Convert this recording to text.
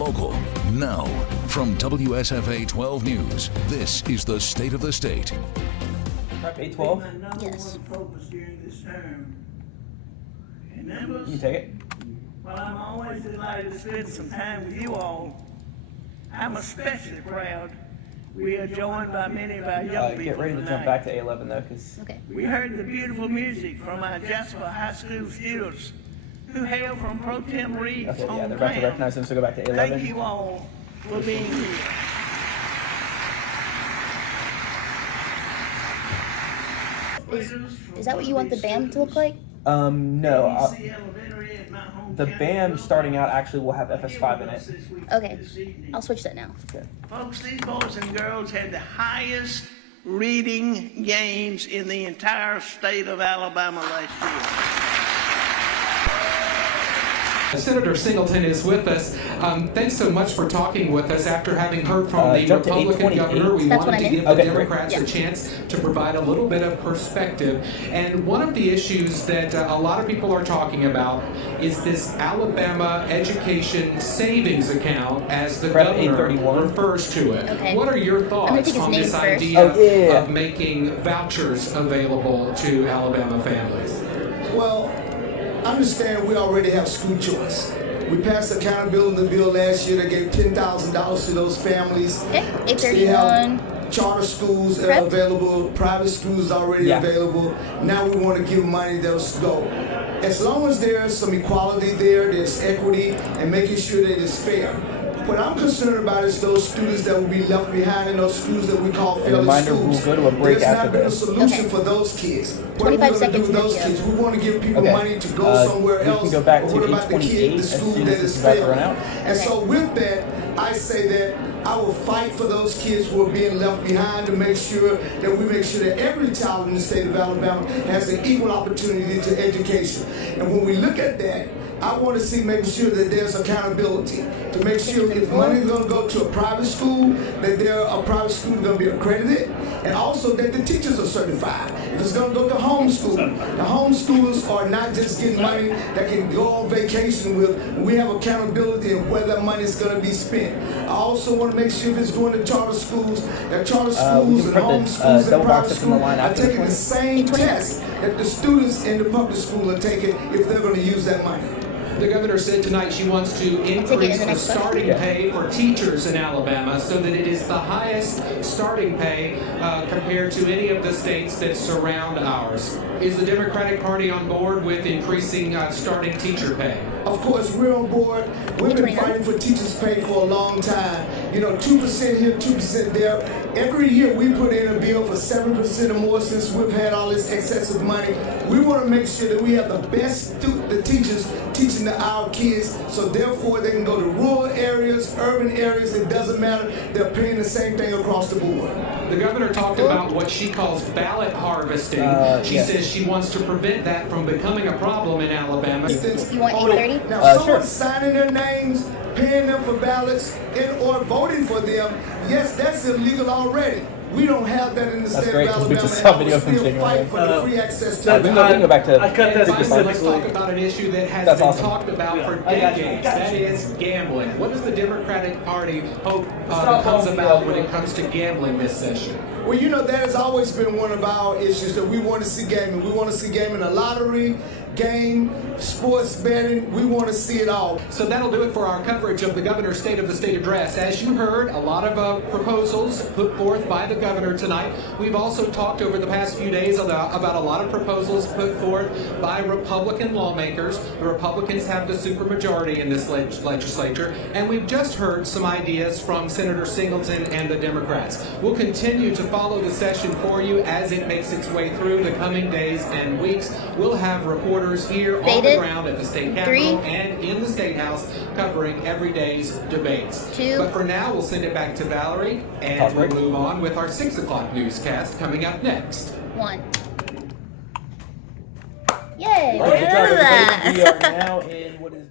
local. Now, from WSFA 12 News, this is the State of the State. Prep 812? Yes. Focus during this term. And members, You take it? while I'm always delighted to spend some time with you all, I'm especially proud we are joined by many of our young people Get ready to tonight. jump back to A11 though, because Okay. We heard the beautiful music from our Jasper High School students who hail from Pro Tem Reed's okay, hometown. yeah, they're about to recognize them, so go back to A11. Thank you all for being here. Is that what you want the band to look like? No. The band starting out actually will have FS5 in it. Okay. I'll switch that now. Okay. Folks, these boys and girls had the highest reading gains in the entire state of Alabama last year. Senator Singleton is with us. Thanks so much for talking with us. After having heard from the jump to Republican 828. governor, we That's wanted what to I give meant. the Okay, great. Democrats Yeah. a chance to provide a little bit of perspective. And one of the issues that a lot of people are talking about is this Alabama Education Savings Account, as the Prep governor 831. refers to it. Okay. What are your gonna thoughts take his on name this first. idea Oh, yeah. of making vouchers available to Alabama families? Well, understand we already have school choice. We passed the accountability bill last year that gave $10,000 to those families. Okay. We 831. have charter schools that Prep. are available, private schools already Yeah. available. Now we want to give money those go. As long as there's some equality there, there's equity, and making sure that it's fair. What I'm concerned about is those students that will be left behind in those schools that we call failed reminder, schools. we'll go to a break There's after not been a this. solution Okay. for those kids. What are we 25 going to do seconds with those video. kids? We want to give people Okay. money to go somewhere we can else. go back but to what about the kid, 828 the as school soon that as this is is about to failing? run out. And so with that, I say that I will fight for those kids who are being left behind to make sure that we make sure that every child in the state of Alabama has an equal opportunity to education. And when we look at that, I want to see making sure that there's accountability to make sure if money is going to go to a private school, that there are private schools going to be accredited, and also that the teachers are certified. If it's going to go to homeschool, the homeschoolers are not just getting money that can go on vacation with. We have accountability of where that money is going to be spent. I also want to make sure if it's going to charter schools, that charter schools and prep the, homeschools and double box private it from the schools line are after this taking one. the same test that the students in the public school are taking if they're going to use that money. The governor said tonight she wants to increase the the next one. starting Yeah. pay for teachers in Alabama so that it is the highest starting pay compared to any of the states that surround ours. Is the Democratic Party on board with increasing starting teacher pay? Of course, we're on board. We've been fighting for teachers' pay for a long time. You know, 2% here, 2% there. Every year we put in a bill for 7% or more since we've had all this excessive money. We want to make sure that we have the best the teachers teaching our kids, so therefore they can go to rural areas, urban areas, it doesn't matter. They're paying the same thing across the board. The governor talked about what she calls ballot harvesting. She yes. says she wants to prevent that from becoming a problem in Alabama. You want 830? Now, Sure. someone signing their names, paying them for ballots, or voting for them, yes, that's illegal already. We don't have that in the That's state great, of 'cause we Alabama. just saw and video I of him will still shaking fight my for the free access to we can go back to I cut that. Finally, 55. let's talk about an issue that has That's been awesome. talked about for I got you. decades. That is gambling. What does the Democratic Party hope Stop comes all about the- when it comes to gambling this session? Well, you know, that has always been one of our issues that we want to see gaming. We want to see gaming, a lottery, game, sports betting. We want to see it all. So that'll do it for our coverage of the governor's State of the State address. As you heard, a lot of proposals put forth by the governor tonight. We've also talked over the past few days about a lot of proposals put forth by Republican lawmakers. The Republicans have the supermajority in this legislature, and we've just heard some ideas from Senator Singleton and the Democrats. We'll continue to follow the session for you as it makes its way through the coming days and weeks. We'll have reporters here on the Faded. ground at the state capitol 3. and in the State House covering every day's debates. 2. But for now, we'll send it back to Valerie, and we'll move on with our 6 o'clock newscast coming up next. 1. Yay! All right, good job, Look at that. everybody. We are now in what is